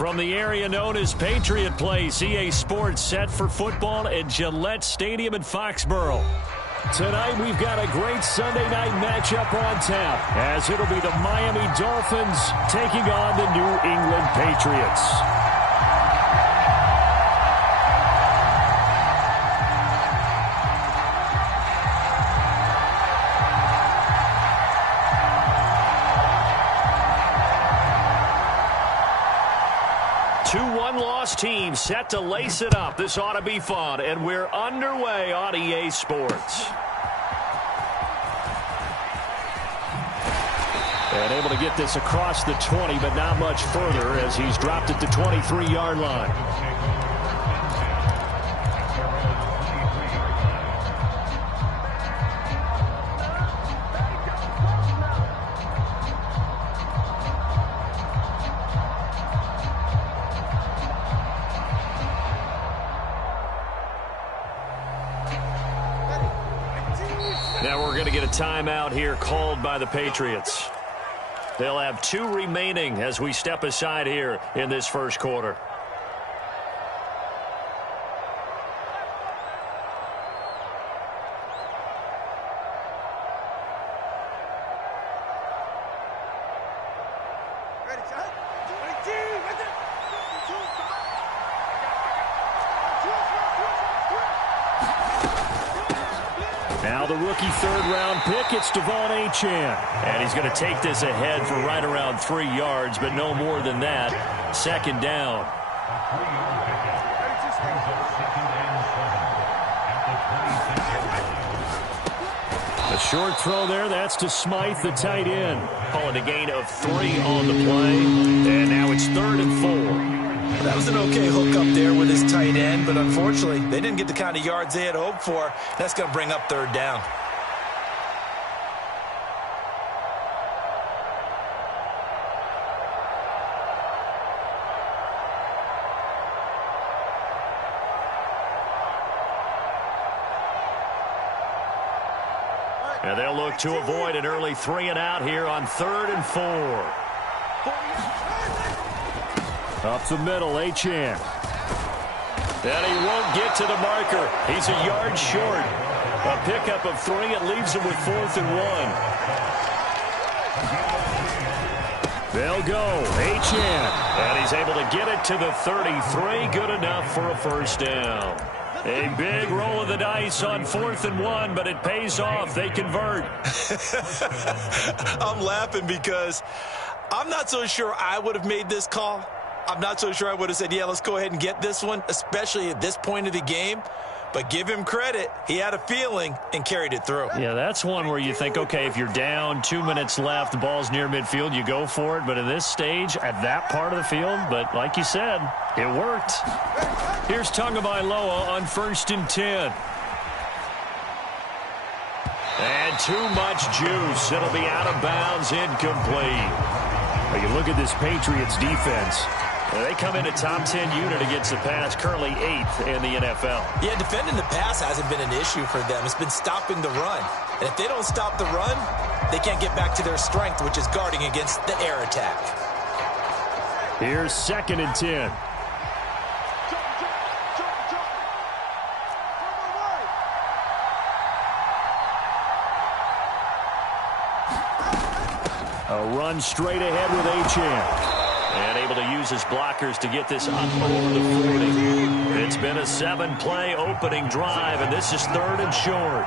From the area known as Patriot Place, EA Sports set for football at Gillette Stadium in Foxborough. Tonight, we've got a great Sunday night matchup on tap, as it'll be the Miami Dolphins taking on the New England Patriots. Two one-loss teams set to lace it up. This ought to be fun, and we're underway on EA Sports. And able to get this across the 20, but not much further as he's dropped it to 23-yard line. Now we're going to get a timeout here called by the Patriots. They'll have 2 remaining as we step aside here in this first quarter. Now the rookie third-round pick, it's De'Von Achane. And he's going to take this ahead for right around 3 yards, but no more than that. Second down. A short throw there, that's to Smythe, the tight end. Calling a gain of 3 on the play. And now it's 3rd and 4. That was an okay hook up there with his tight end, but unfortunately, they didn't get the kind of yards they had hoped for. That's going to bring up 3rd down. And they'll look to avoid an early 3 and out here on 3rd and 4. Up the middle, Achane. And he won't get to the marker. He's a yard short. A pickup of 3. It leaves him with 4th and 1. They'll go. Achane. And he's able to get it to the 33. Good enough for a first down. A big roll of the dice on 4th and 1, but it pays off. They convert. I'm laughing because I'm not so sure I would have made this call. I'm not so sure I would have said, yeah, let's go ahead and get this one, especially at this point of the game. But give him credit. He had a feeling and carried it through. Yeah, that's one where you think, okay, if you're down, 2 minutes left, the ball's near midfield, you go for it. But at this stage, at that part of the field, but like you said, it worked. Here's Tagovailoa on 1st and 10. And too much juice. It'll be out of bounds, incomplete. Well, you look at this Patriots defense. They come in a top 10 unit against the pass, currently 8th in the NFL. Yeah, defending the pass hasn't been an issue for them. It's been stopping the run. And if they don't stop the run, they can't get back to their strength, which is guarding against the air attack. Here's 2nd and 10. A run straight ahead with Achane. And able to use his blockers to get this up over the 40. It's been a 7-play opening drive, and this is 3rd and short.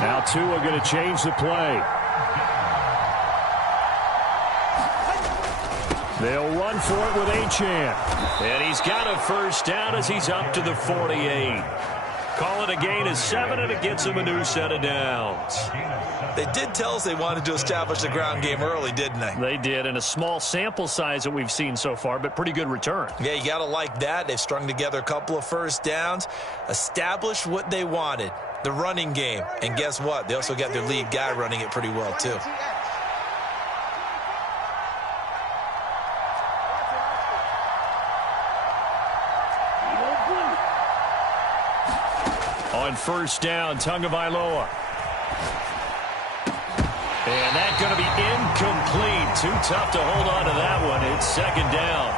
Now Tua going to change the play. They'll run for it with Achane. And he's got a first down as he's up to the 48. Call it a gain of 7, and it gets him a new set of downs. They did tell us they wanted to establish the ground game early, didn't they? They did, and a small sample size that we've seen so far, but pretty good return. Yeah, you got to like that. They've strung together a couple of first downs, established what they wanted, the running game. And guess what? They also got their lead guy running it pretty well, too. On first down, Tagovailoa. And that's going to be incomplete. Too tough to hold on to that one. It's second down.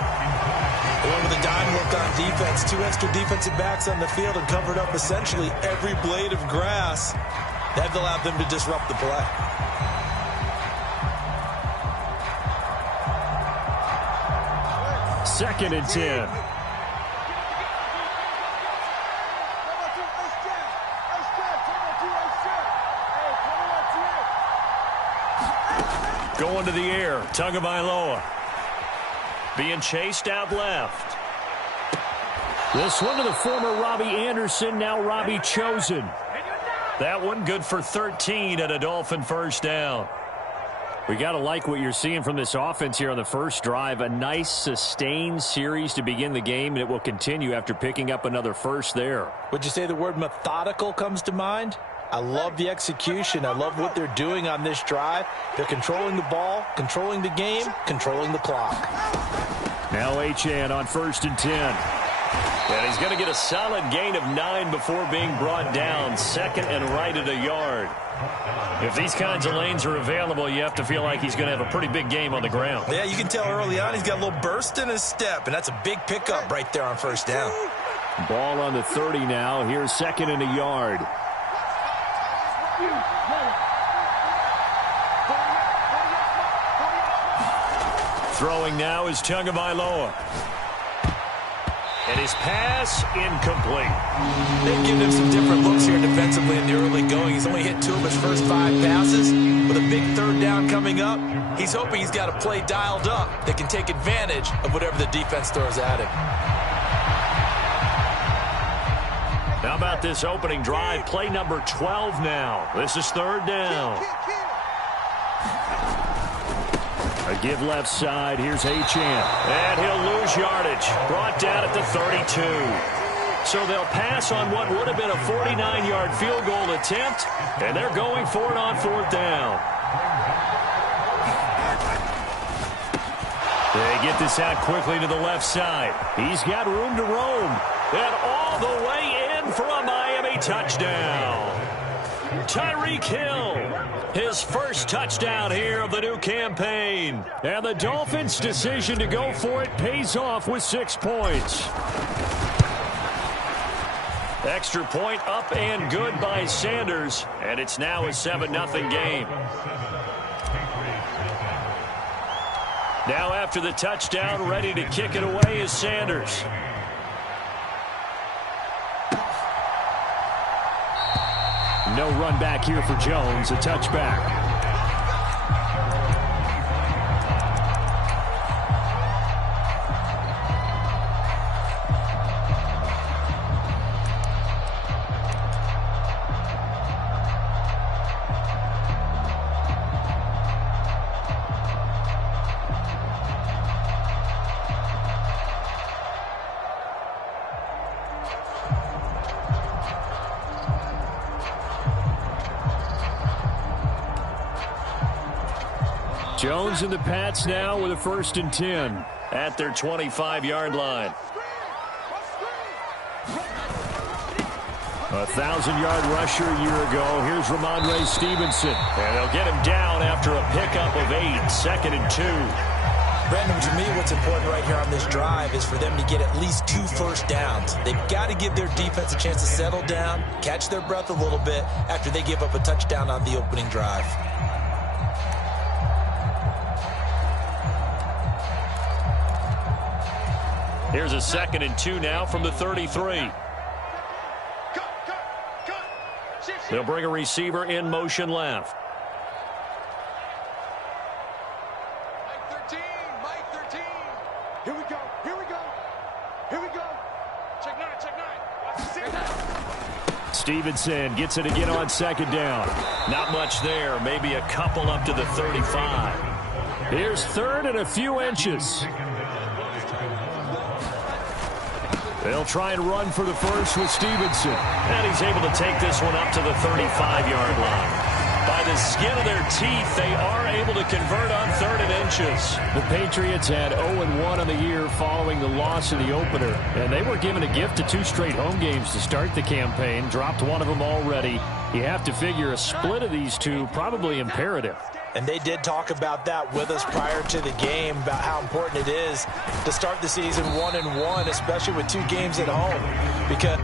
With a dime look on defense, 2 extra defensive backs on the field and covered up essentially every blade of grass. That allowed them to disrupt the play. Second and 10. Going to the air, Tagovailoa. Being chased out left. This one to the former Robbie Anderson, now Robbie Chosen. That one good for 13 and a Dolphin first down. We got to like what you're seeing from this offense here on the first drive. A nice, sustained series to begin the game, and it will continue after picking up another first there. Would you say the word methodical comes to mind? I love the execution. I love what they're doing on this drive. They're controlling the ball, controlling the game, controlling the clock. Now Achane on first and 10. And he's going to get a solid gain of 9 before being brought down. Second and right at a yard. If these kinds of lanes are available, you have to feel like he's going to have a pretty big game on the ground. Yeah, you can tell early on he's got a little burst in his step, and that's a big pickup right there on first down. Ball on the 30 now. Here's second and a yard. Throwing now is Tagovailoa. And his pass incomplete. They've given him some different looks here defensively in the early going. He's only hit 2 of his first 5 passes. With a big third down coming up, he's hoping he's got a play dialed up that can take advantage of whatever the defense throws at him. How about this opening drive? Play number 12 now. This is third down. A give left side. Here's Achane. And he'll lose yardage. Brought down at the 32. So they'll pass on what would have been a 49-yard field goal attempt, and they're going for it on fourth down. They get this out quickly to the left side. He's got room to roam. And all the way in for a Miami touchdown. Tyreek Hill, his first touchdown here of the new campaign. And the Dolphins' decision to go for it pays off with 6 points. Extra point up and good by Sanders. And it's now a 7-0 game. Now after the touchdown, ready to kick it away is Sanders. No run back here for Jones. A touchback. Jones and the Pats now with a 1st and 10 at their 25-yard line. 1,000-yard rusher a year ago. Here's Ramondre Stevenson. And they'll get him down after a pickup of 8, 2nd and 2. Brandon, to me, what's important right here on this drive is for them to get at least 2 first downs. They've got to give their defense a chance to settle down, catch their breath a little bit after they give up a touchdown on the opening drive. Here's a 2nd and 2 now from the 33. They'll bring a receiver in motion left. Mike 13. Here we go. Here we go. Check 9. Stevenson gets it again on 2nd down. Not much there. Maybe a couple up to the 35. Here's 3rd and a few inches. They'll try and run for the first with Stevenson. And he's able to take this one up to the 35-yard line. By the skin of their teeth, they are able to convert on 3rd and inches. The Patriots had 0-1 on the year following the loss in the opener. And they were given a gift of 2 straight home games to start the campaign. Dropped one of them already. You have to figure a split of these two probably imperative. And they did talk about that with us prior to the game, about how important it is to start the season 1-1, especially with 2 games at home. Because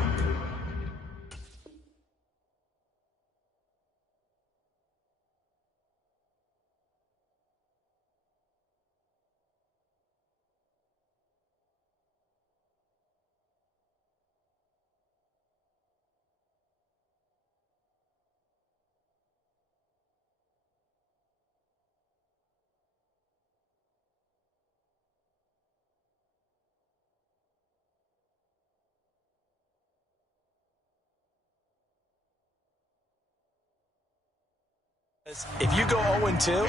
if you go 0-2,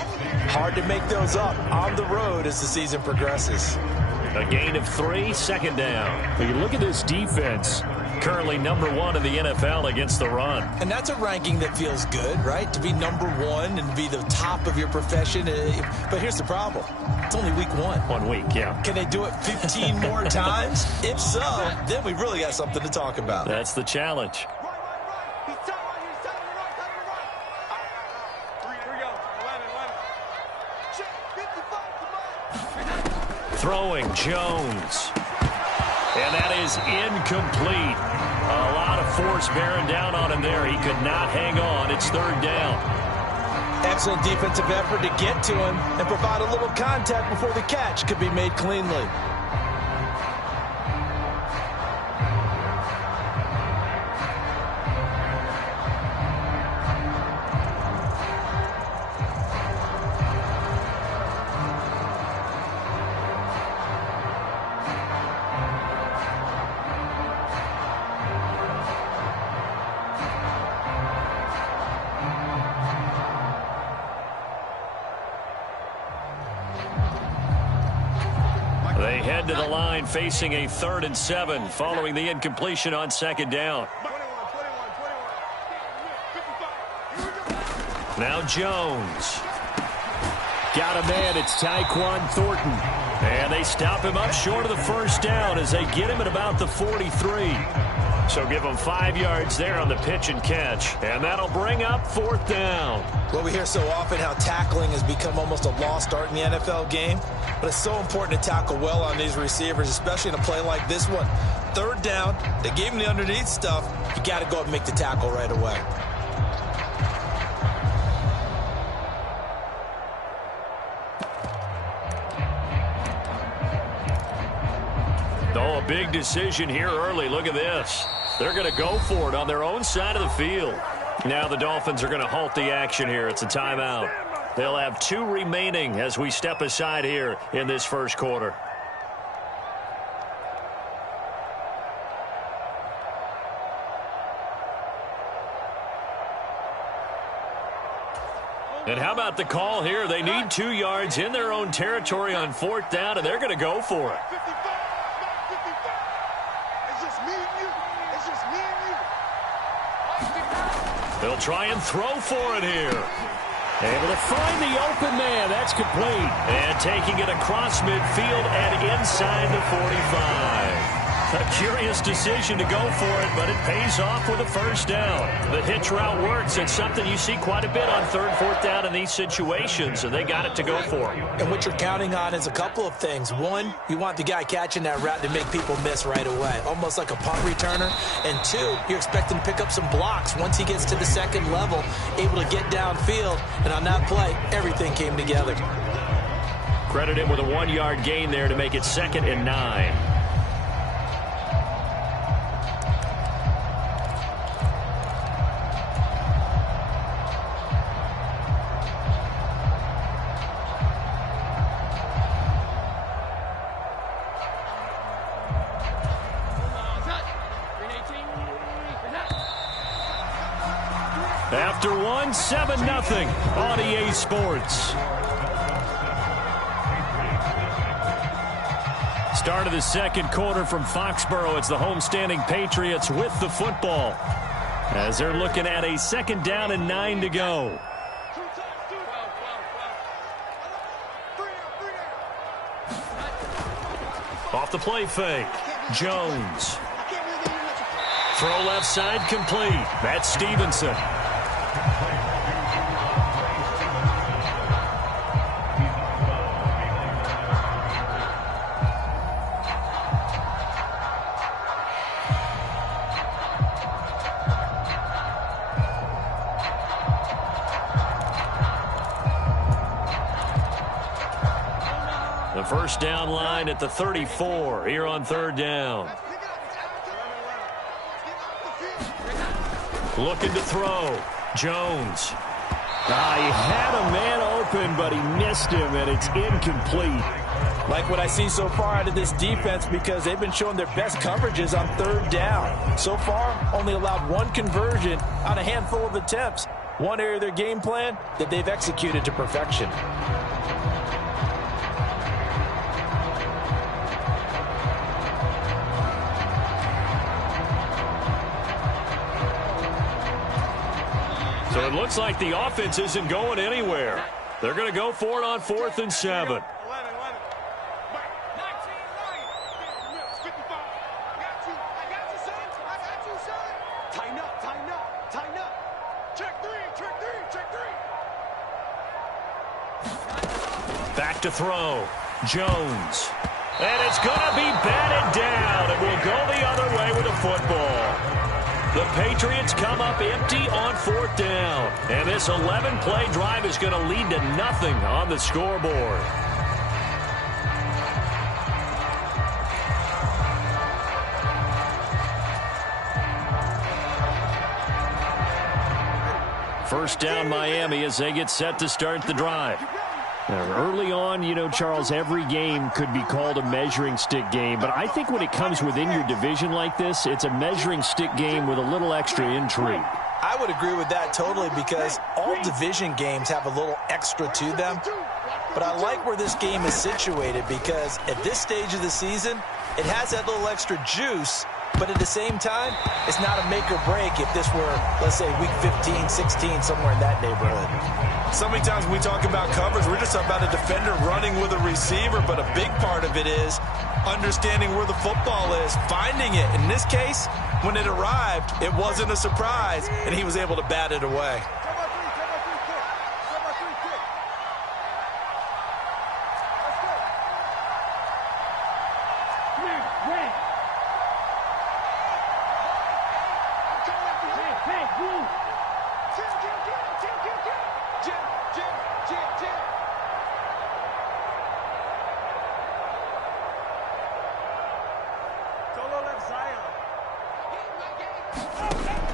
hard to make those up on the road as the season progresses. A gain of 3, second down. But you look at this defense, currently number 1 in the NFL against the run. And that's a ranking that feels good, right? To be number 1 and be the top of your profession. But here's the problem. It's only week 1. 1 week, yeah. Can they do it 15 more times? If so, then we really got something to talk about. That's the challenge. Throwing Jones. And that is incomplete. A lot of force bearing down on him there. He could not hang on. It's third down. Excellent defensive effort to get to him and provide a little contact before the catch could be made cleanly. They head to the line facing a 3rd and 7 following the incompletion on second down. Now Jones. Got a man. It's Tyquan Thornton. And they stop him up short of the first down as they get him at about the 43. So give him 5 yards there on the pitch and catch. And that'll bring up 4th down. Well, we hear so often how tackling has become almost a lost art in the NFL game. But it's so important to tackle well on these receivers, especially in a play like this one. 3rd down, they gave him the underneath stuff. You got to go up and make the tackle right away. Oh, a big decision here early. Look at this. They're going to go for it on their own side of the field. Now the Dolphins are going to halt the action here. It's a timeout. They'll have 2 remaining as we step aside here in this first quarter. And how about the call here? They need 2 yards in their own territory on 4th down, and they're going to go for it. They'll try and throw for it here. Able to find the open man. That's complete. And taking it across midfield and inside the 45. A curious decision to go for it, but it pays off with a first down. The hitch route works. It's something you see quite a bit on 3rd, 4th down in these situations, and they got it to go for it. And what you're counting on is a couple of things. One, you want the guy catching that route to make people miss right away, almost like a punt returner. And 2, you're expecting to pick up some blocks once he gets to the 2nd level, able to get downfield. And on that play, everything came together. Credit him with a 1-yard gain there to make it 2nd and 9. After 1, 7-0 on EA Sports. Start of the second quarter from Foxborough. It's the homestanding Patriots with the football as they're looking at a 2nd down and 9 to go. Off the play fake. Jones. Throw left side complete. That's Stevenson. The first down line at the 34 here on third down. Looking to throw. Jones. He had a man open, but he missed him, and it's incomplete. Like what I see so far out of this defense, because they've been showing their best coverages on third down. So far, only allowed one conversion on a handful of attempts. One area of their game plan that they've executed to perfection. So it looks like the offense isn't going anywhere. They're going to go for it on 4th and 7. Back to throw. Jones. And it's going to be batted down. It will go the other way with the football. The Patriots come up empty on 4th down. And this 11-play drive is going to lead to nothing on the scoreboard. First down Miami as they get set to start the drive. Now, early on, you know, Charles, every game could be called a measuring stick game. But I think when it comes within your division like this, it's a measuring stick game with a little extra intrigue. I would agree with that totally, because all division games have a little extra to them. But I like where this game is situated, because at this stage of the season, it has that little extra juice. But at the same time, it's not a make or break if this were, let's say, week 15, 16, somewhere in that neighborhood. So many times when we talk about coverage, we're just talking about a defender running with a receiver, but a big part of it is understanding where the football is, finding it. In this case, when it arrived, it wasn't a surprise, and he was able to bat it away.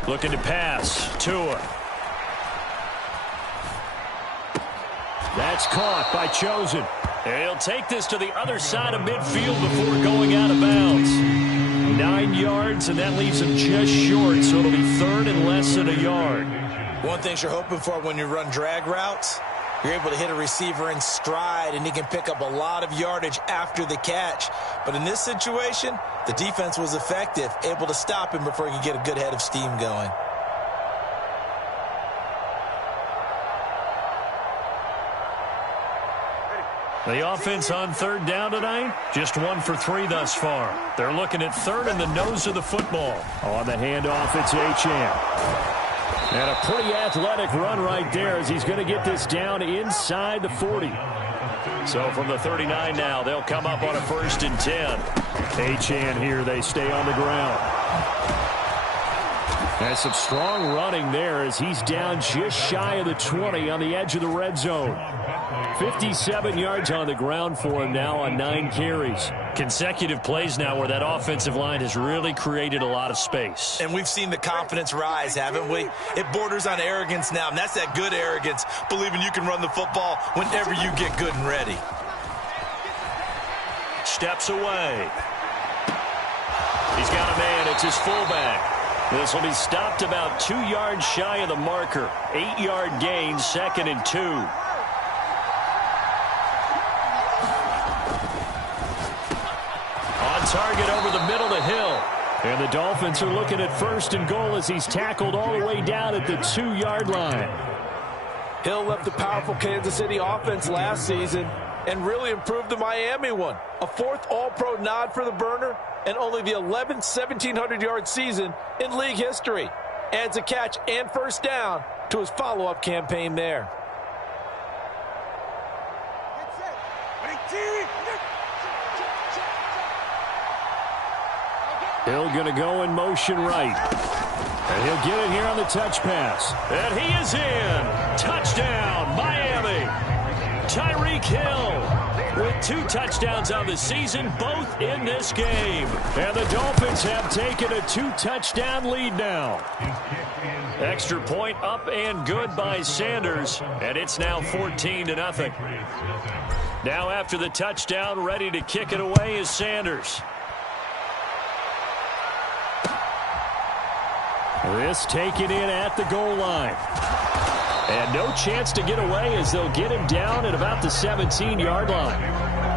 Looking to pass. Tua. That's caught by Chosen. And he'll take this to the other side of midfield before going out of bounds. 9 yards, and that leaves him just short, so it'll be 3rd and less than a yard. One thing you're hoping for when you run drag routes, you're able to hit a receiver in stride, and he can pick up a lot of yardage after the catch. But in this situation, the defense was effective, able to stop him before he could get a good head of steam going. The offense on 3rd down tonight, just 1 for 3 thus far. They're looking at 3rd and the nose of the football. On the handoff, it's Achane. And a pretty athletic run right there as he's going to get this down inside the 40. So from the 39 now, they'll come up on a 1st and 10. Achane here, they stay on the ground. That's some strong running there as he's down just shy of the 20 on the edge of the red zone. 57 yards on the ground for him now on 9 carries. Consecutive plays now where that offensive line has really created a lot of space. And we've seen the confidence rise, haven't we? It borders on arrogance now, and that's that good arrogance, believing you can run the football whenever you get good and ready. Steps away. He's got a man. It's his fullback. This will be stopped about 2 yards shy of the marker. 8-yard gain, 2nd and 2. On target over the middle to Hill. And the Dolphins are looking at 1st and goal as he's tackled all the way down at the 2-yard line. Hill left the powerful Kansas City offense last season and really improved the Miami one. A 4th All-Pro nod for the burner and only the 11th 1,700-yard season in league history. Adds a catch and 1st down to his follow-up campaign there. Hill going to go in motion right. And he'll get it here on the touch pass. And he is in. Touchdown, Miami. Tyreek Hill with 2 touchdowns on the season, both in this game. And the Dolphins have taken a 2-touchdown lead now. Extra point up and good by Sanders, and it's now 14-0. Now after the touchdown, ready to kick it away is Sanders. This taken in at the goal line. And no chance to get away as they'll get him down at about the 17-yard line.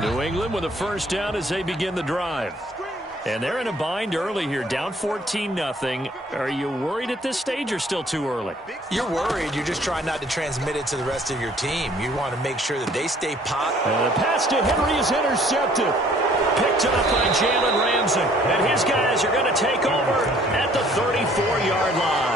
New England with a first down as they begin the drive. And they're in a bind early here, down 14-0. Are you worried at this stage or still too early? You're worried. You're just trying not to transmit it to the rest of your team. You want to make sure that they stay the pass to Henry is intercepted. Picked up by Jalen Ramsey. And his guys are going to take over at the 34-yard line.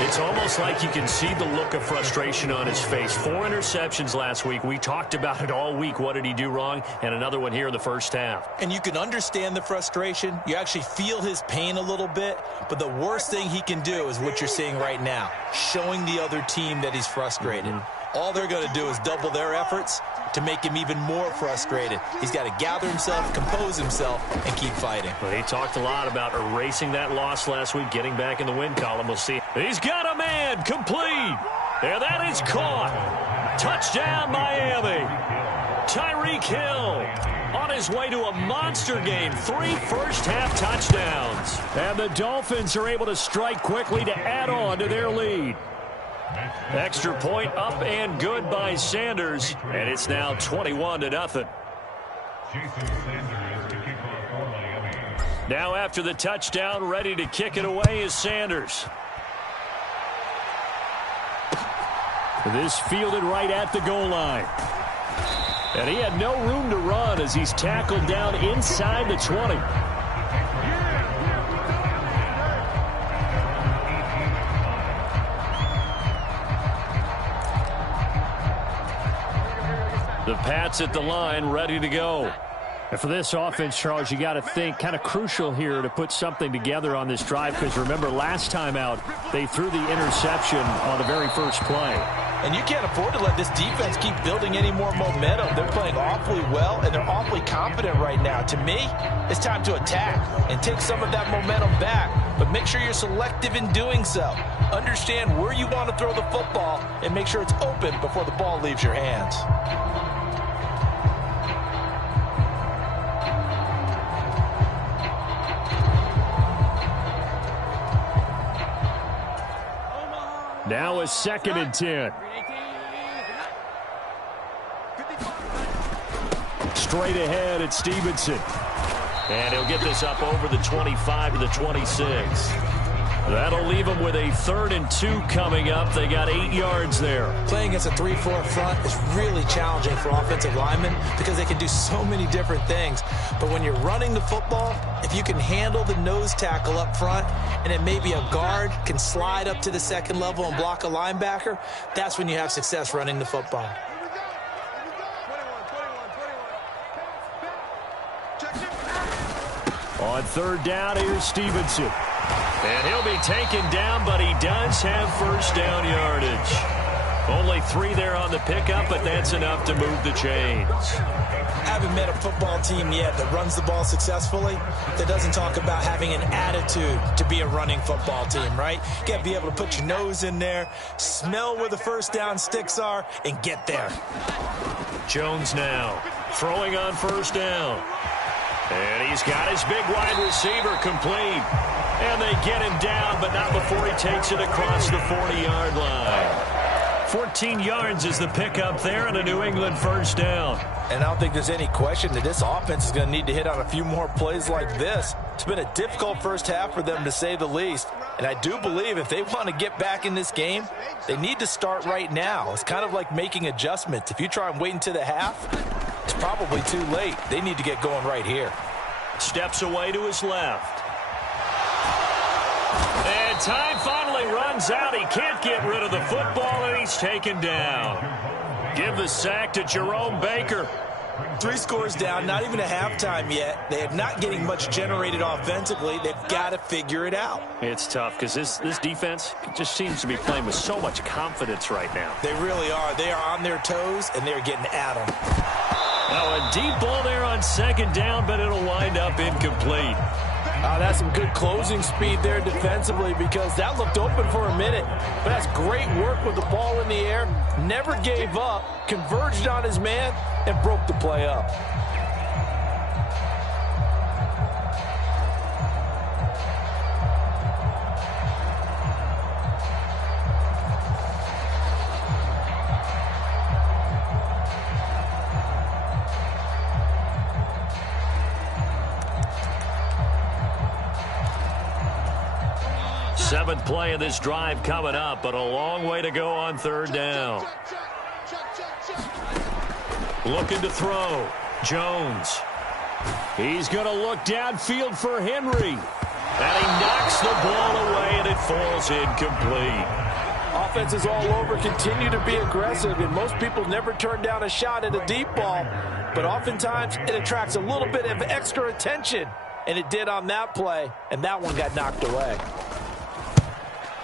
It's almost like you can see the look of frustration on his face. 4 interceptions last week. We talked about it all week. What did he do wrong? And another one here in the first half. And you can understand the frustration. You actually feel his pain a little bit. But the worst thing he can do is what you're seeing right now, showing the other team that he's frustrated. All they're going to do is double their efforts to make him even more frustrated. He's got to gather himself, compose himself, and keep fighting. Well, he talked a lot about erasing that loss last week, getting back in the win column. We'll see. He's got a man complete. And that is caught. Touchdown, Miami. Tyreek Hill on his way to a monster game. 3 first-half touchdowns. And the Dolphins are able to strike quickly to add on to their lead. Extra point up and good by Sanders, and it's now 21-0. Now after the touchdown, ready to kick it away is Sanders. This fielded right at the goal line. And he had no room to run as he's tackled down inside the 20. The Pats at the line, ready to go. And for this offense, Charles, you got to think kind of crucial here to put something together on this drive, because remember last time out they threw the interception on the very first play. And you can't afford to let this defense keep building any more momentum. They're playing awfully well, and they're awfully confident right now. To me, it's time to attack and take some of that momentum back. But make sure you're selective in doing so. Understand where you want to throw the football and make sure it's open before the ball leaves your hands. Now a 2nd and 10. Straight ahead at Stevenson. And he'll get this up over the 25 to the 26. That'll leave them with a 3rd and 2 coming up. They got 8 yards there. Playing against a 3-4 front is really challenging for offensive linemen because they can do so many different things. But when you're running the football, if you can handle the nose tackle up front and then maybe a guard can slide up to the 2nd level and block a linebacker, that's when you have success running the football. On 3rd down, here's Stevenson. And he'll be taken down, but he does have first down yardage. Only 3 there on the pickup, but that's enough to move the chains. I haven't met a football team yet that runs the ball successfully that doesn't talk about having an attitude to be a running football team, right? You got to be able to put your nose in there, smell where the first down sticks are, and get there. Jones now throwing on first down. And he's got his big wide receiver complete. And they get him down, but not before he takes it across the 40-yard line. 14 yards is the pickup there and a New England first down. And I don't think there's any question that this offense is going to need to hit on a few more plays like this. It's been a difficult first half for them, to say the least. And I do believe if they want to get back in this game, they need to start right now. It's kind of like making adjustments. If you try and wait until the half, it's probably too late. They need to get going right here. Steps away to his left. And time finally runs out. He can't get rid of the football, and he's taken down. Give the sack to Jerome Baker. 3 scores down, not even a halftime yet. They are not getting much generated offensively. They've got to figure it out. It's tough because this defense just seems to be playing with so much confidence right now. They really are. They are on their toes, and they're getting at them. Now a deep ball there on second down, but it'll wind up incomplete. That's some good closing speed there defensively because that looked open for a minute. But that's great work with the ball in the air. Never gave up, converged on his man, and broke the play up. Seventh play of this drive coming up, but a long way to go on third down. Looking to throw. Jones. He's going to look downfield for Henry. And he knocks the ball away, and it falls incomplete. Offenses all over continue to be aggressive, and most people never turn down a shot at a deep ball. But oftentimes, it attracts a little bit of extra attention. And it did on that play, and that one got knocked away.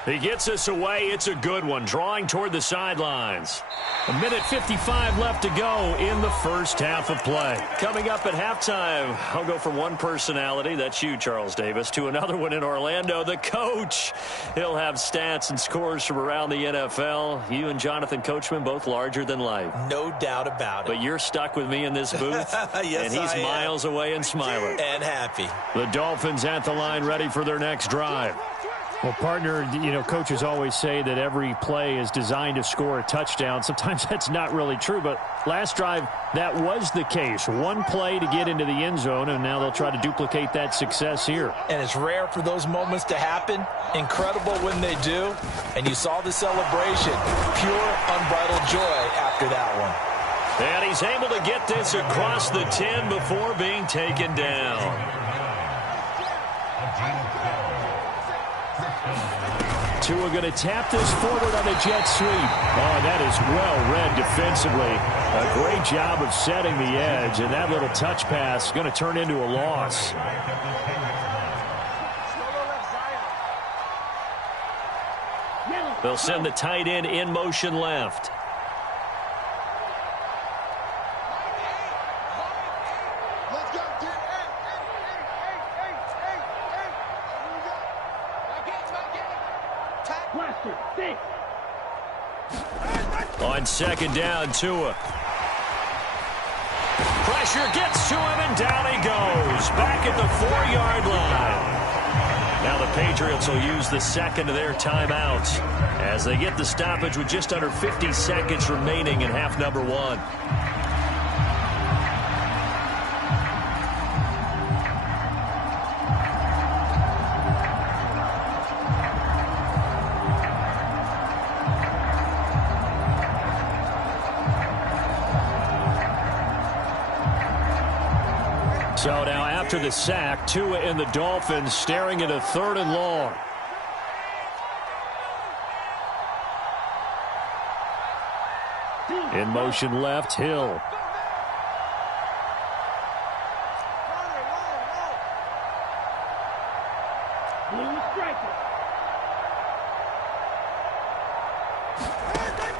He gets us away. It's a good one. Drawing toward the sidelines. 1:55 left to go in the first half of play. Coming up at halftime, I'll go from one personality, that's you, Charles Davis, to another one in Orlando, the coach. He'll have stats and scores from around the NFL. You and Jonathan Coachman, both larger than life. No doubt about it. But you're stuck with me in this booth. Yes, and he's miles away and smiling. And happy. The Dolphins at the line ready for their next drive. Well, partner, coaches always say that every play is designed to score a touchdown. Sometimes that's not really true, but last drive, that was the case. One play to get into the end zone, and now they'll try to duplicate that success here. And it's rare for those moments to happen. Incredible when they do. And you saw the celebration. Pure, unbridled joy after that one. And he's able to get this across the 10 before being taken down. Tua going to tap this forward on the jet sweep. Oh, that is well read defensively. A great job of setting the edge, and that little touch pass is going to turn into a loss. They'll send the tight end in motion left. On second down, Tua. Pressure gets to him, and down he goes. Back at the 4-yard line. Now the Patriots will use the second of their timeouts as they get the stoppage with just under 50 seconds remaining in half number 1. So now after the sack, Tua and the Dolphins staring at a 3rd and long. In motion left, Hill.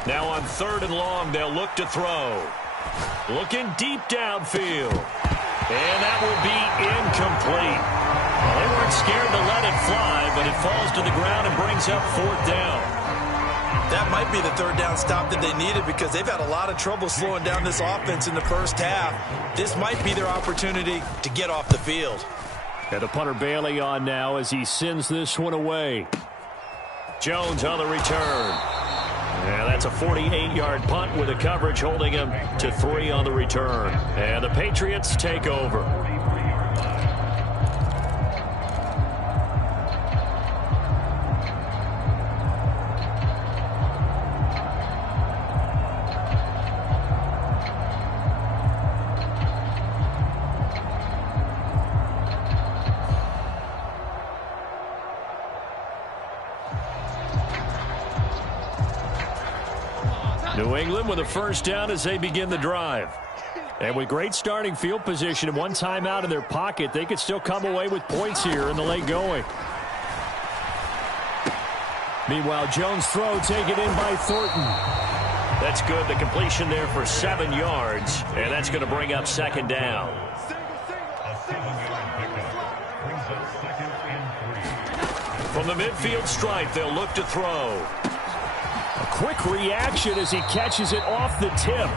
Now on 3rd and long, they'll look to throw. Looking deep downfield. And that will be incomplete. Well, they weren't scared to let it fly, but it falls to the ground and brings up 4th down. That might be the 3rd down stop that they needed because they've had a lot of trouble slowing down this offense in the first half. This might be their opportunity to get off the field. And the punter Bailey on now as he sends this one away. Jones on the return. Yeah, that's a 48-yard punt with the coverage holding him to 3 on the return. And the Patriots take over. New England with a first down as they begin the drive. And with great starting field position and one timeout in their pocket, they could still come away with points here in the late going. Meanwhile, Jones' throw taken in by Thornton. That's good. The completion there for 7 yards, and that's going to bring up second down. From the midfield stripe, they'll look to throw. A quick reaction as he catches it off the tip.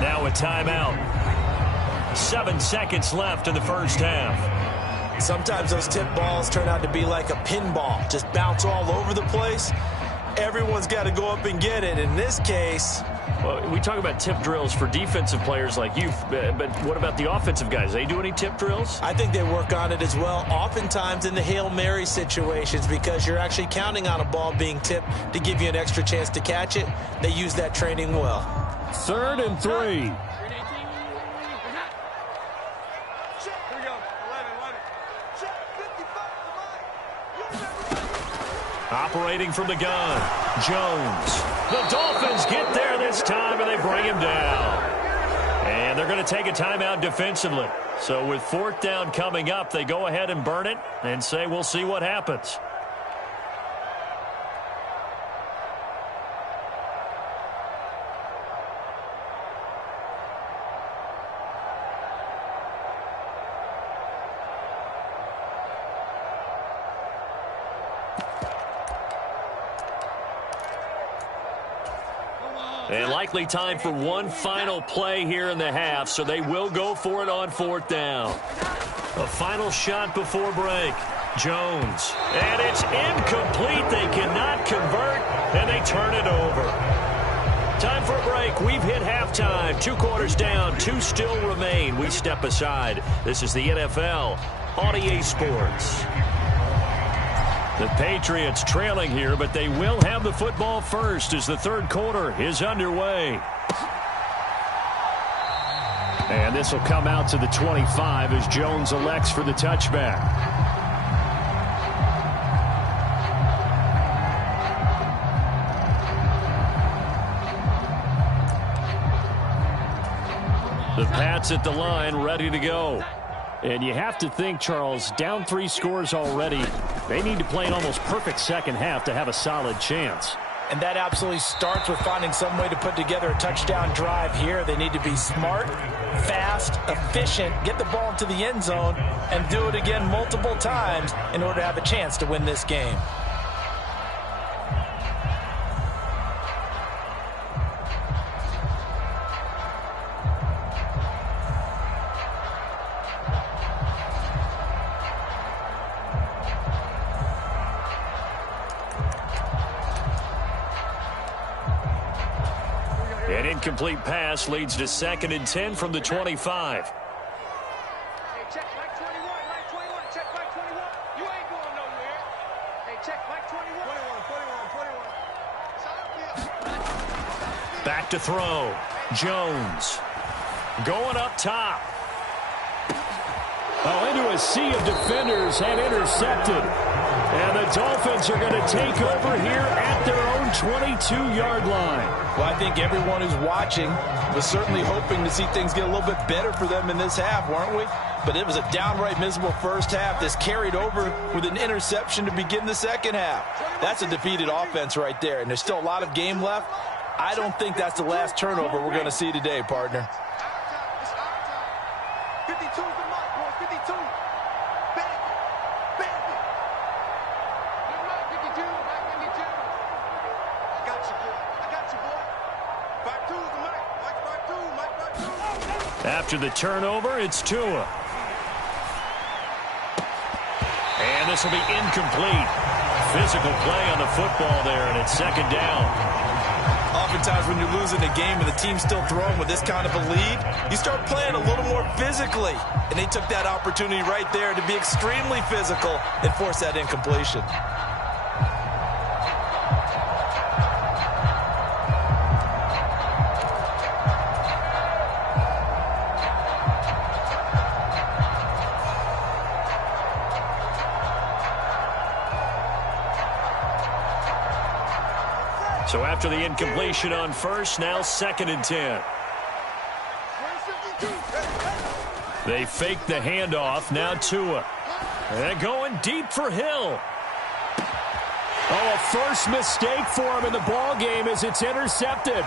Now a timeout. 7 seconds left in the first half. Sometimes those tip balls turn out to be like a pinball, just bounce all over the place. Everyone's got to go up and get it. In this case, well, we talk about tip drills for defensive players like you, but what about the offensive guys? They do any tip drills? I think they work on it as well, oftentimes in the Hail Mary situations, because you're actually counting on a ball being tipped to give you an extra chance to catch it. They use that training well. 3rd and 3. Operating from the gun, Jones. The Dolphins get there this time, and they bring him down. And they're going to take a timeout defensively. So with 4th down coming up, they go ahead and burn it and say we'll see what happens. And likely time for one final play here in the half, so they will go for it on 4th down. A final shot before break. Jones. And it's incomplete. They cannot convert, and they turn it over. Time for a break. We've hit halftime. 2 quarters down. 2 still remain. We step aside. This is the NFL on EA Sports. The Patriots trailing here, but they will have the football first as the 3rd quarter is underway. And this will come out to the 25 as Jones elects for the touchback. The Pats at the line, ready to go. And you have to think, Charles, down 3 scores already. They need to play an almost perfect second half to have a solid chance. And that absolutely starts with finding some way to put together a touchdown drive here. They need to be smart, fast, efficient, get the ball into the end zone, and do it again multiple times in order to have a chance to win this game. An incomplete pass leads to 2nd and 10 from the 25. Hey, check Mike 21, Mike 21, check Mike 21. You ain't going nowhere. Hey, check Mike 21. 21. Back to throw. Jones. Going up top. Oh, into a sea of defenders and intercepted. And the Dolphins are going to take over here at their own 22-yard line. Well, I think everyone who's watching was certainly hoping to see things get a little bit better for them in this half, weren't we? But it was a downright miserable first half. This carried over with an interception to begin the second half. That's a defeated offense right there, and there's still a lot of game left. I don't think that's the last turnover we're going to see today, partner. It's our time. 52's the mark, boys. 52. Bang it. Bang it. You're right, 52. Mike 52. I got you, boy. I got you, boy. 52's the Mike. Mike 52. Mike 52. After the turnover, it's Tua. And this will be incomplete. Physical play on the football there, and it's 2nd down. Oftentimes when you're losing a game and the team's still throwing with this kind of a lead, you start playing a little more physically. And they took that opportunity right there to be extremely physical and force that incompletion. So after the incompletion on first, now 2nd and 10. They fake the handoff. Now Tua. And going deep for Hill. Oh, a first mistake for him in the ball game as it's intercepted.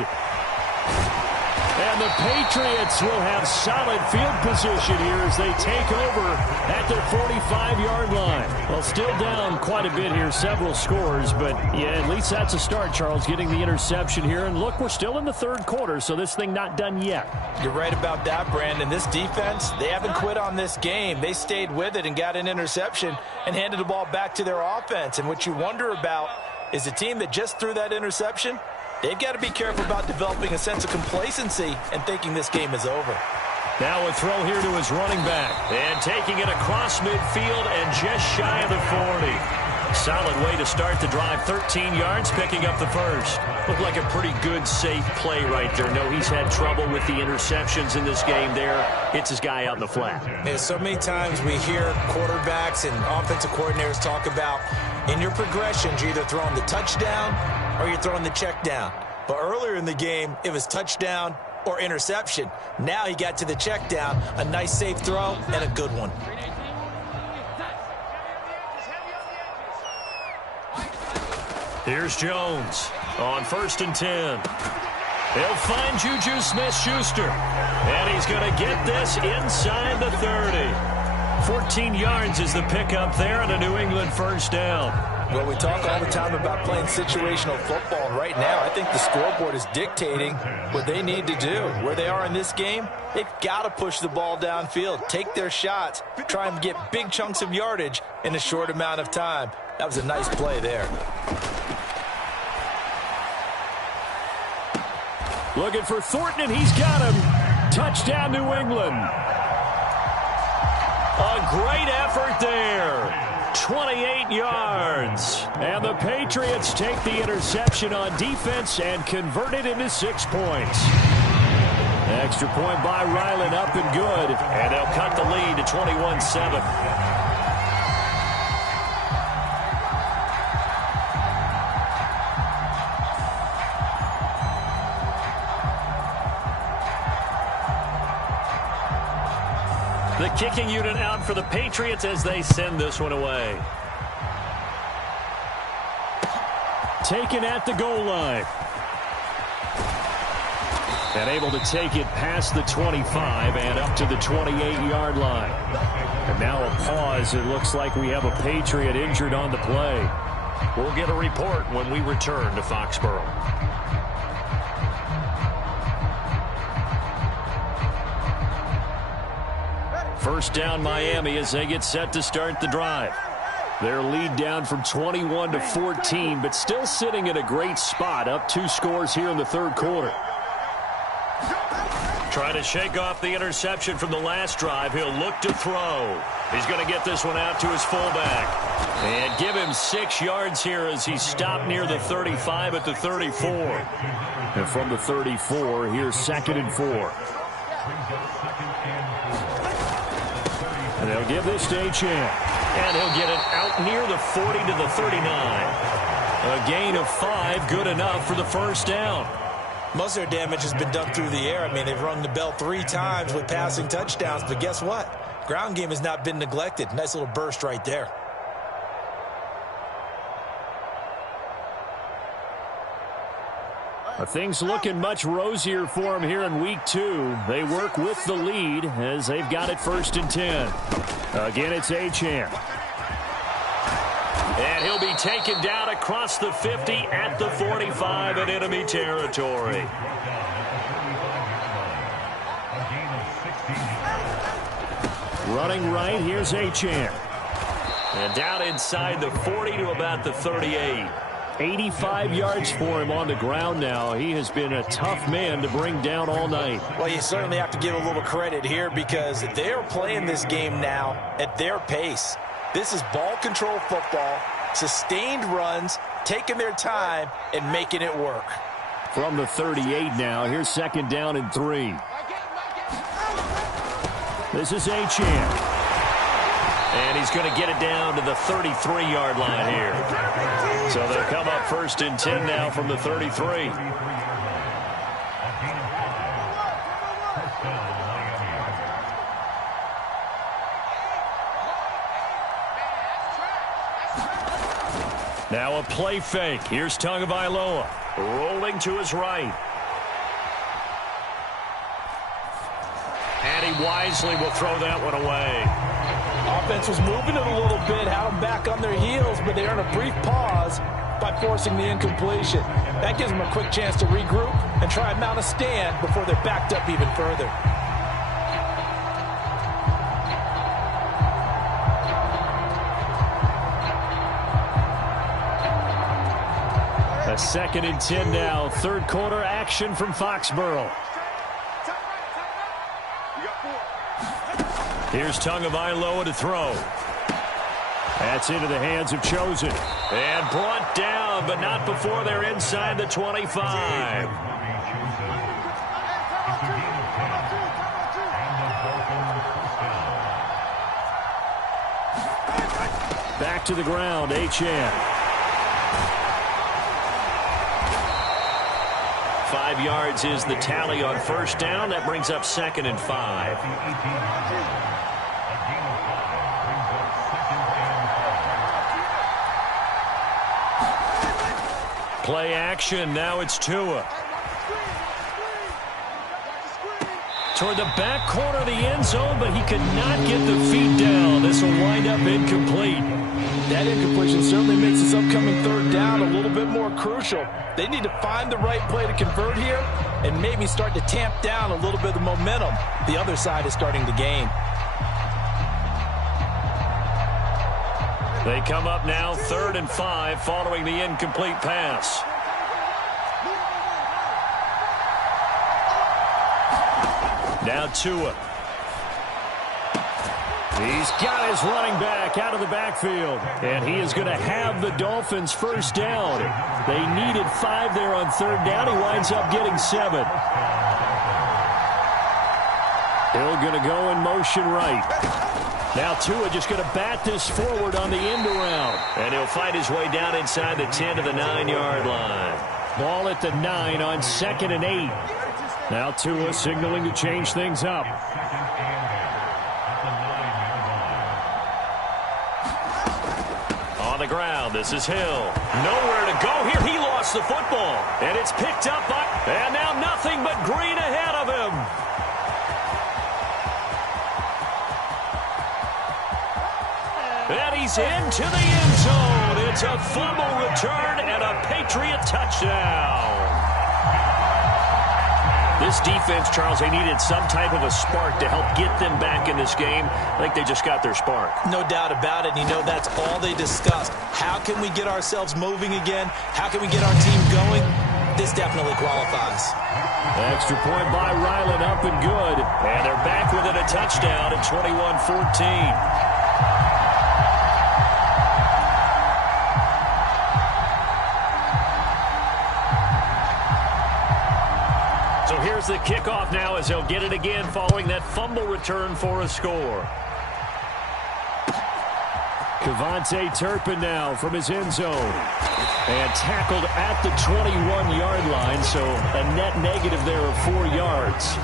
And the Patriots will have solid field position here as they take over at their 45-yard line. Well, still down quite a bit here, several scores, but yeah, at least that's a start, Charles, getting the interception here. And look, we're still in the 3rd quarter, so this thing not done yet. You're right about that, Brandon. This defense, they haven't quit on this game. They stayed with it and got an interception and handed the ball back to their offense. And what you wonder about is the team that just threw that interception, they've got to be careful about developing a sense of complacency and thinking this game is over. Now a throw here to his running back. And taking it across midfield and just shy of the 40. Solid way to start the drive. 13 yards, picking up the first. Looked like a pretty good, safe play right there. No, he's had trouble with the interceptions in this game there. Hits his guy out in the flat. Yeah, so many times we hear quarterbacks and offensive coordinators talk about in your progressions, you're either throwing the touchdown or you're throwing the check down. But earlier in the game, it was touchdown or interception. Now he got to the check down, a nice safe throw, and a good one. Here's Jones on 1st and 10. He'll find Juju Smith-Schuster. And he's going to get this inside the 30. 14 yards is the pickup there and a New England first down. Well, we talk all the time about playing situational football. And right now, I think the scoreboard is dictating what they need to do. Where they are in this game, they've got to push the ball downfield, take their shots, try and get big chunks of yardage in a short amount of time. That was a nice play there. Looking for Thornton, and he's got him. Touchdown, New England. A great effort there. 28 yards. And the Patriots take the interception on defense and convert it into 6 points. Extra point by Ryland, up and good. And they'll cut the lead to 21-7. The kicking unit out for the Patriots as they send this one away. Taken at the goal line. And able to take it past the 25 and up to the 28-yard line. And now a pause. It looks like we have a Patriot injured on the play. We'll get a report when we return to Foxborough. First down Miami as they get set to start the drive. Their lead down from 21 to 14, but still sitting in a great spot, up 2 scores here in the 3rd quarter. Trying to shake off the interception from the last drive. He'll look to throw. He's going to get this one out to his fullback. And give him 6 yards here as he's stopped near the 35 at the 34. And from the 34, here's 2nd and 4. And they'll give this to Achane. And he'll get it out near the 40 to the 39. A gain of 5, good enough for the first down. Most of their damage has been done through the air. I mean, they've rung the bell 3 times with passing touchdowns, but guess what? Ground game has not been neglected. Nice little burst right there. Things looking much rosier for them here in week 2. They work with the lead as they've got it 1st and 10. Again, it's Achane. And he'll be taken down across the 50 at the 45 in enemy territory. Running right, here's Achane. And down inside the 40 to about the 38. 85 yards for him on the ground now. He has been a tough man to bring down all night. Well, you certainly have to give a little credit here because they are playing this game now at their pace. This is ball control football, sustained runs, taking their time and making it work. From the 38 now, here's 2nd down and 3. This is Achane. And he's going to get it down to the 33-yard line here. So they'll come up 1st and 10 now from the 33. Now a play fake. Here's Tagovailoa rolling to his right. And he wisely will throw that one away. Offense was moving it a little bit, had them back on their heels, but they earned a brief pause by forcing the incompletion. That gives them a quick chance to regroup and try and mount a stand before they're backed up even further. A 2nd and 10 now. 3rd quarter action from Foxborough. Here's Tagovailoa to throw. That's into the hands of Chosen. And brought down, but not before they're inside the 25. Back to the ground, Achane. 5 yards is the tally on 1st down. That brings up 2nd and 5. Play action. Now it's Tua. Toward the back corner of the end zone, but he could not get the feet down. This will wind up incomplete. That incompletion certainly makes this upcoming 3rd down a little bit more crucial. They need to find the right play to convert here and maybe start to tamp down a little bit of the momentum the other side is starting to gain. They come up now 3rd and 5 following the incomplete pass. Now Tua. He's got his running back out of the backfield. And he is going to have the Dolphins 1st down. They needed 5 there on 3rd down. He winds up getting 7. Hill going to go in motion right. Now Tua just going to bat this forward on the end around. And he'll fight his way down inside the 10 to the 9-yard line. Ball at the 9 on 2nd and 8. Now Tua signaling to change things up. On the ground, this is Hill. Nowhere to go here. He lost the football. And it's picked up by... And now nothing but green ahead of him. And he's into the end zone. It's a fumble return and a Patriot touchdown. This defense, Charles, they needed some type of a spark to help get them back in this game. I think they just got their spark. No doubt about it. And you know that's all they discussed. How can we get ourselves moving again? How can we get our team going? This definitely qualifies. Extra point by Ryland, up and good. And they're back within a touchdown at 21-14. So here's the kickoff now as they'll get it again following that fumble return for a score. KaVontae Turpin now from his end zone. And tackled at the 21-yard line, so a net negative there of 4 yards.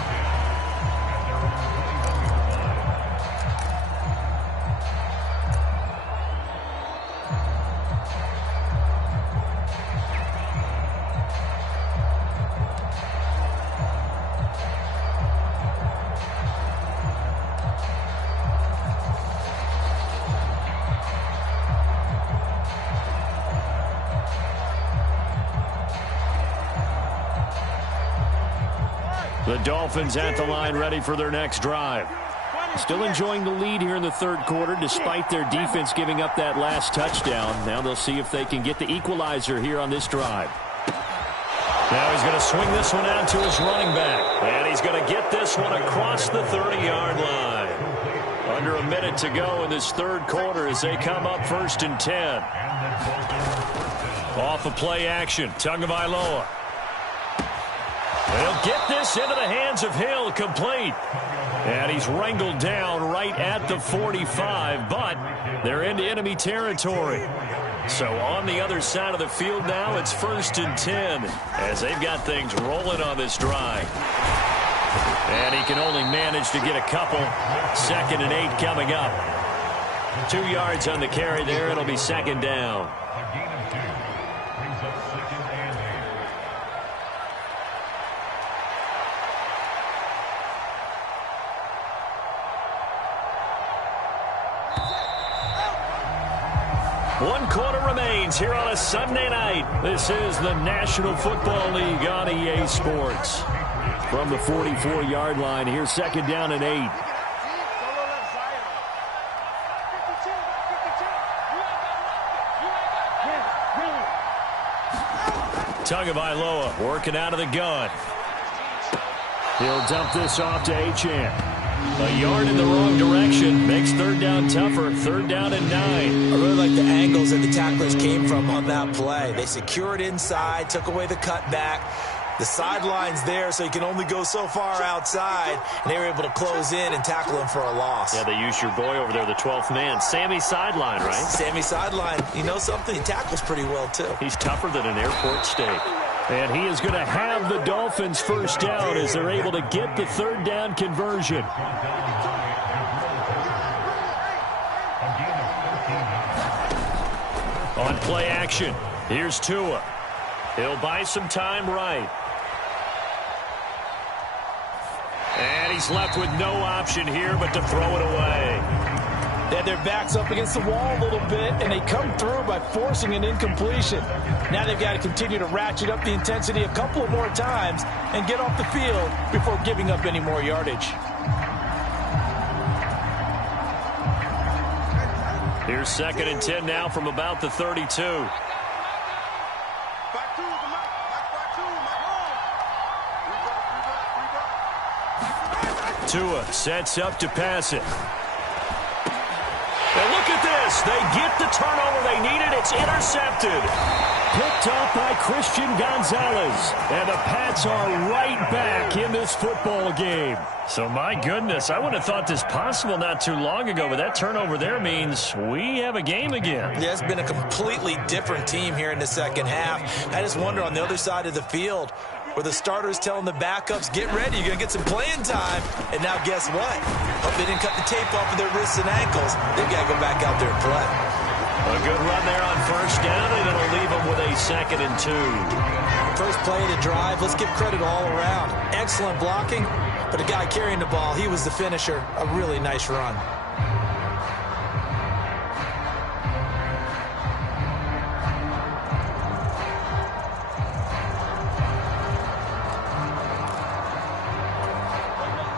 The Dolphins at the line, ready for their next drive. Still enjoying the lead here in the 3rd quarter, despite their defense giving up that last touchdown. Now they'll see if they can get the equalizer here on this drive. Now he's going to swing this one out to his running back. And he's going to get this one across the 30-yard line. Under a minute to go in this 3rd quarter as they come up 1st and 10. Off of play action, Tagovailoa. He'll get this into the hands of Hill, complete. And he's wrangled down right at the 45, but they're into enemy territory. So on the other side of the field now, it's 1st and 10 as they've got things rolling on this drive. And he can only manage to get a couple. 2nd and 8 coming up. 2 yards on the carry there. It'll be 2nd down. One quarter remains here on a Sunday night. This is the National Football League on EA Sports. From the 44-yard line, here's 2nd down and 8. Tagovailoa working out of the gun. He'll dump this off to Achane. A yard in the wrong direction makes 3rd down tougher. 3rd down and 9. I really like the angles that the tacklers came from on that play. They secured inside, took away the cutback. The sideline's there, so you can only go so far outside, and they were able to close in and tackle him for a loss. Yeah, they used your boy over there, the 12th man. Sammy Sideline, right? Sammy Sideline. You know something? He tackles pretty well, too. He's tougher than an airport steak. And he is going to have the Dolphins 1st down as they're able to get the 3rd down conversion. On play action, here's Tua. He'll buy some time right. And he's left with no option here but to throw it away. They had their backs up against the wall a little bit, and they come through by forcing an incompletion. Now they've got to continue to ratchet up the intensity a couple of more times and get off the field before giving up any more yardage. Here's 2nd and 10 now from about the 32. Tua sets up to pass it. And look at this. They get the turnover they needed. It's intercepted. Picked off by Christian Gonzalez. And the Pats are right back in this football game. So, my goodness, I wouldn't have thought this possible not too long ago, but that turnover there means we have a game again. Yeah, it's been a completely different team here in the second half. I just wonder on the other side of the field where the starters telling the backups, get ready, you're going to get some playing time. And now guess what? Hope they didn't cut the tape off of their wrists and ankles. They've got to go back out there and play. A good run there on 1st down, and it'll leave them with a 2nd and 2. First play of the drive, let's give credit all around. Excellent blocking, but the guy carrying the ball, he was the finisher. A really nice run.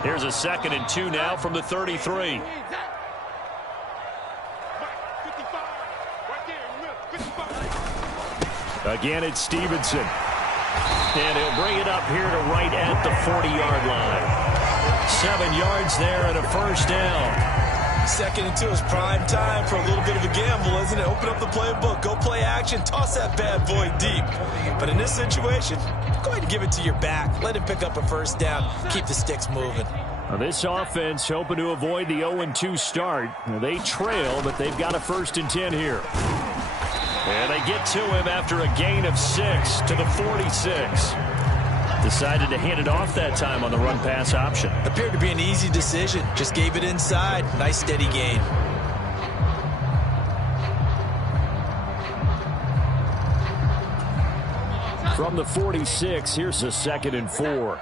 Here's a 2nd and 2 now from the 33. Again, it's Stevenson. And he'll bring it up here to right at the 40-yard line. 7 yards there and a 1st down. 2nd and 2 is prime time for a little bit of a gamble, isn't it? Open up the playbook, go play action, toss that bad boy deep. But in this situation, go ahead and give it to your back. Let him pick up a 1st down. Keep the sticks moving. Now this offense hoping to avoid the 0-2 start. Now they trail, but they've got a 1st and 10 here. And they get to him after a gain of 6 to the 46. Decided to hand it off that time on the run-pass option. Appeared to be an easy decision. Just gave it inside. Nice steady gain. From the 46, here's a 2nd and 4.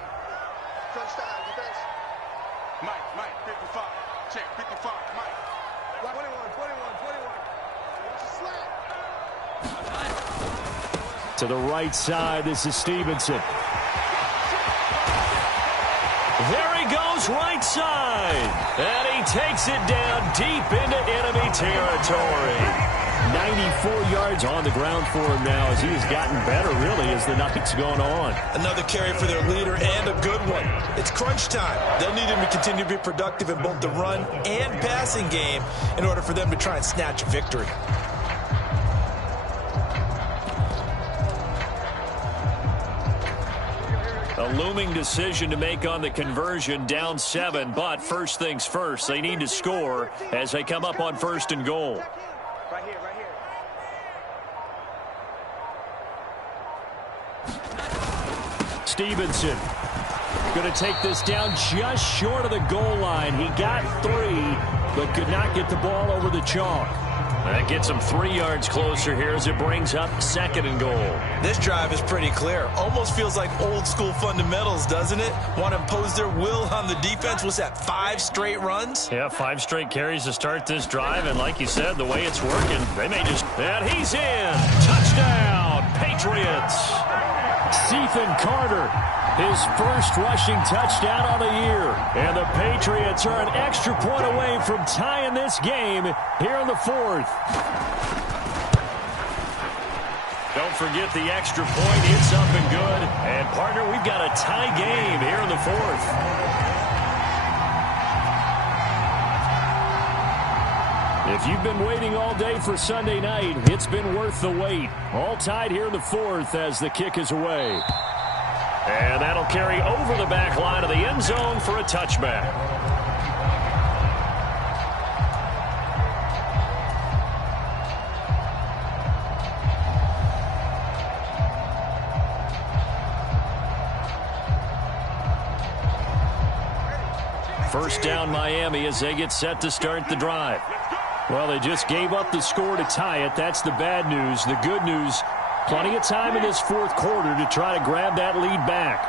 To the right side, this is Stevenson. There he goes, right side. And he takes it down deep into enemy territory. 94 yards on the ground for him now as he has gotten better, really, as the night's gone on. Another carry for their leader and a good one. It's crunch time. They'll need him to continue to be productive in both the run and passing game in order for them to try and snatch a victory. A looming decision to make on the conversion, down 7, but first things first, they need to score as they come up on 1st and goal. Right here, right here. Stevenson going to take this down just short of the goal line. He got 3, but could not get the ball over the chalk. That gets him 3 yards closer here as it brings up 2nd and goal. This drive is pretty clear. Almost feels like old school fundamentals, doesn't it? Want to impose their will on the defense. Was that 5 straight runs? Yeah, 5 straight carries to start this drive. And like you said, the way it's working, they may just... And he's in. Touchdown, Patriots. Ethan Carter, his first rushing touchdown on the year. And the Patriots are an extra point away from tying this game here in the 4th. Don't forget the extra point. It's up and good. And, partner, we've got a tie game here in the 4th. If you've been waiting all day for Sunday night, it's been worth the wait. All tied here in the 4th as the kick is away. And that'll carry over the back line of the end zone for a touchback. First down, Miami, as they get set to start the drive. Well, they just gave up the score to tie it. That's the bad news. The good news, plenty of time in this 4th quarter to try to grab that lead back.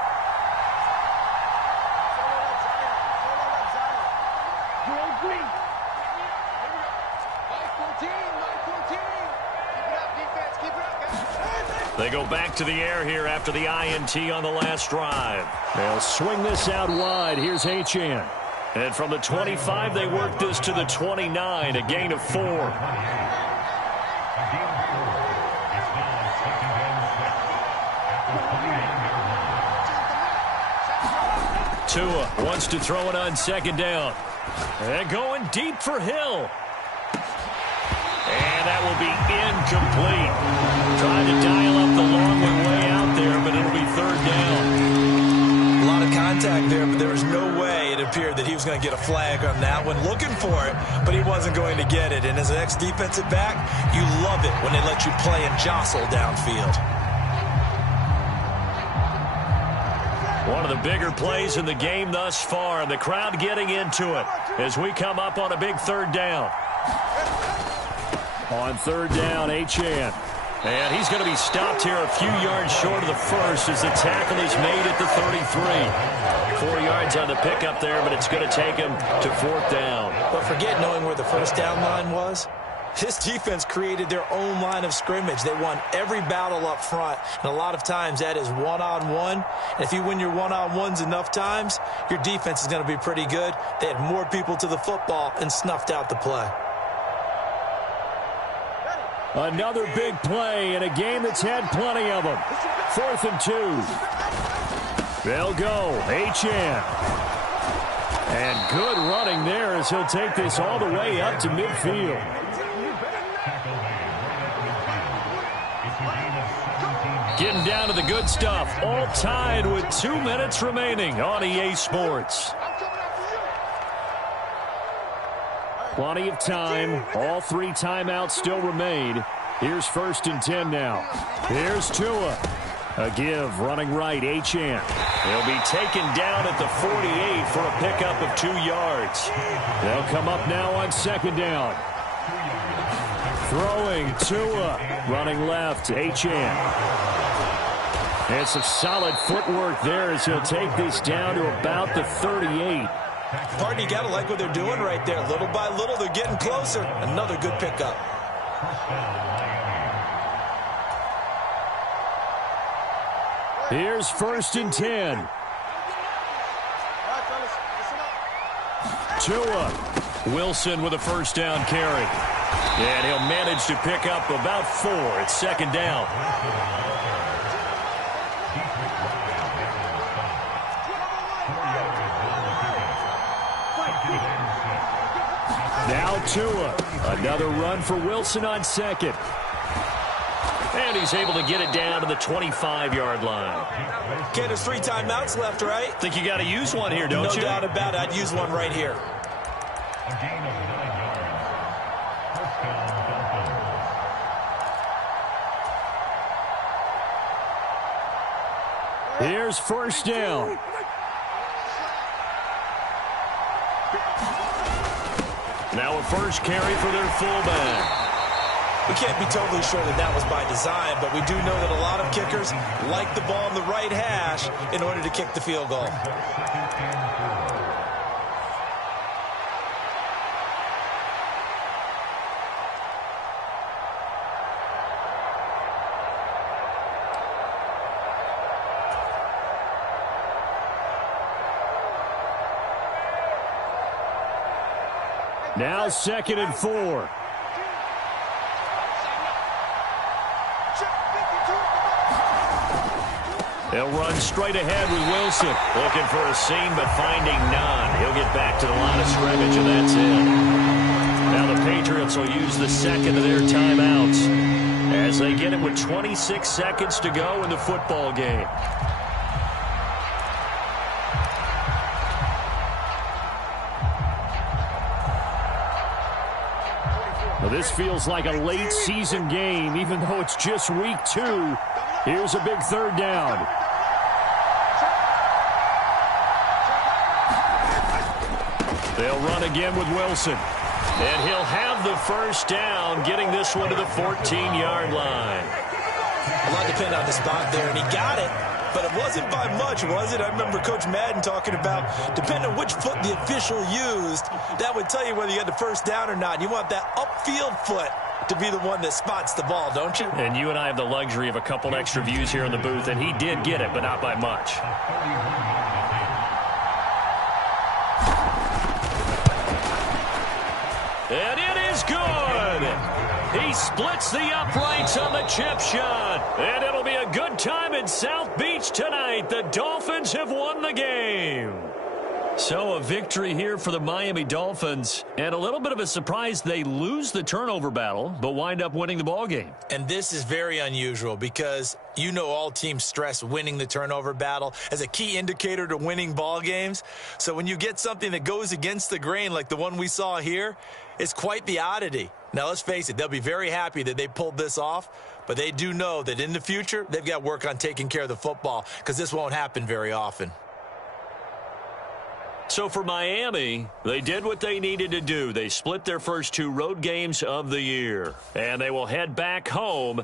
They go back to the air here after the INT on the last drive. They'll swing this out wide. Here's Achane. And from the 25, they work this to the 29, a gain of 4. Tua wants to throw it on 2nd down. And going deep for Hill. And that will be incomplete. Trying to dial up the long way out there, but it'll be 3rd down. A lot of contact there, but there was no way it appeared that he was going to get a flag on that one. Looking for it, but he wasn't going to get it. And as an ex-defensive back, you love it when they let you play and jostle downfield. One of the bigger plays in the game thus far, and the crowd getting into it as we come up on a big 3rd down. On 3rd down, Achane. And he's going to be stopped here a few yards short of the first as the tackle is made at the 33. 4 yards on the pickup there, but it's going to take him to 4th down. But forget knowing where the first down line was. This defense created their own line of scrimmage. They won every battle up front, and a lot of times that is one-on-one. And if you win your one-on-ones enough times, your defense is going to be pretty good. They had more people to the football and snuffed out the play. Another big play in a game that's had plenty of them. 4th and 2. They'll go. Achane. And good running there as he'll take this all the way up to midfield. Getting down to the good stuff. All tied with 2 minutes remaining on EA Sports. Plenty of time. All 3 timeouts still remain. Here's 1st and 10 now. Here's Tua. A give, running right, Achane. He'll be taken down at the 48 for a pickup of 2 yards. They'll come up now on 2nd down. Throwing, Tua. Running left, Achane. And some solid footwork there as he'll take this down to about the 38. Partner, you got to like what they're doing right there. Little by little, they're getting closer. Another good pickup. Here's 1st and 10. Tua. Wilson with a 1st down carry. And he'll manage to pick up about 4. It's 2nd down. Now Tua. Another run for Wilson on 2nd. And he's able to get it down to the 25-yard line. Okay, there's 3 timeouts left, right? Think you got to use one here, don't you? No doubt about it. I'd use one right here. Here's first down. Now a first carry for their fullback. We can't be totally sure that that was by design, but we do know that a lot of kickers like the ball in the right hash in order to kick the field goal. Now 2nd and 4. They'll run straight ahead with Wilson. Looking for a seam, but finding none. He'll get back to the line of scrimmage, and that's it. Now the Patriots will use the second of their timeouts as they get it with 26 seconds to go in the football game. Well, this feels like a late season game, even though it's just week 2. Here's a big 3rd down. They'll run again with Wilson. And he'll have the first down, getting this one to the 14-yard line. A lot depended on the spot there, and he got it. But it wasn't by much, was it? I remember Coach Madden talking about, depending on which foot the official used, that would tell you whether you had the first down or not. You want that upfield foot to be the one that spots the ball, don't you? And you and I have the luxury of a couple extra views here in the booth, and he did get it, but not by much. And it is good. He splits the uprights on the chip shot. And it'll be a good time in South Beach tonight. The Dolphins have won the game. So a victory here for the Miami Dolphins. And a little bit of a surprise, they lose the turnover battle, but wind up winning the ball game. And this is very unusual because you know all teams stress winning the turnover battle as a key indicator to winning ball games. So when you get something that goes against the grain like the one we saw here, it's quite the oddity. Now, let's face it, they'll be very happy that they pulled this off, but they do know that in the future, they've got to work on taking care of the football because this won't happen very often. So for Miami, they did what they needed to do. They split their first 2 road games of the year, and they will head back home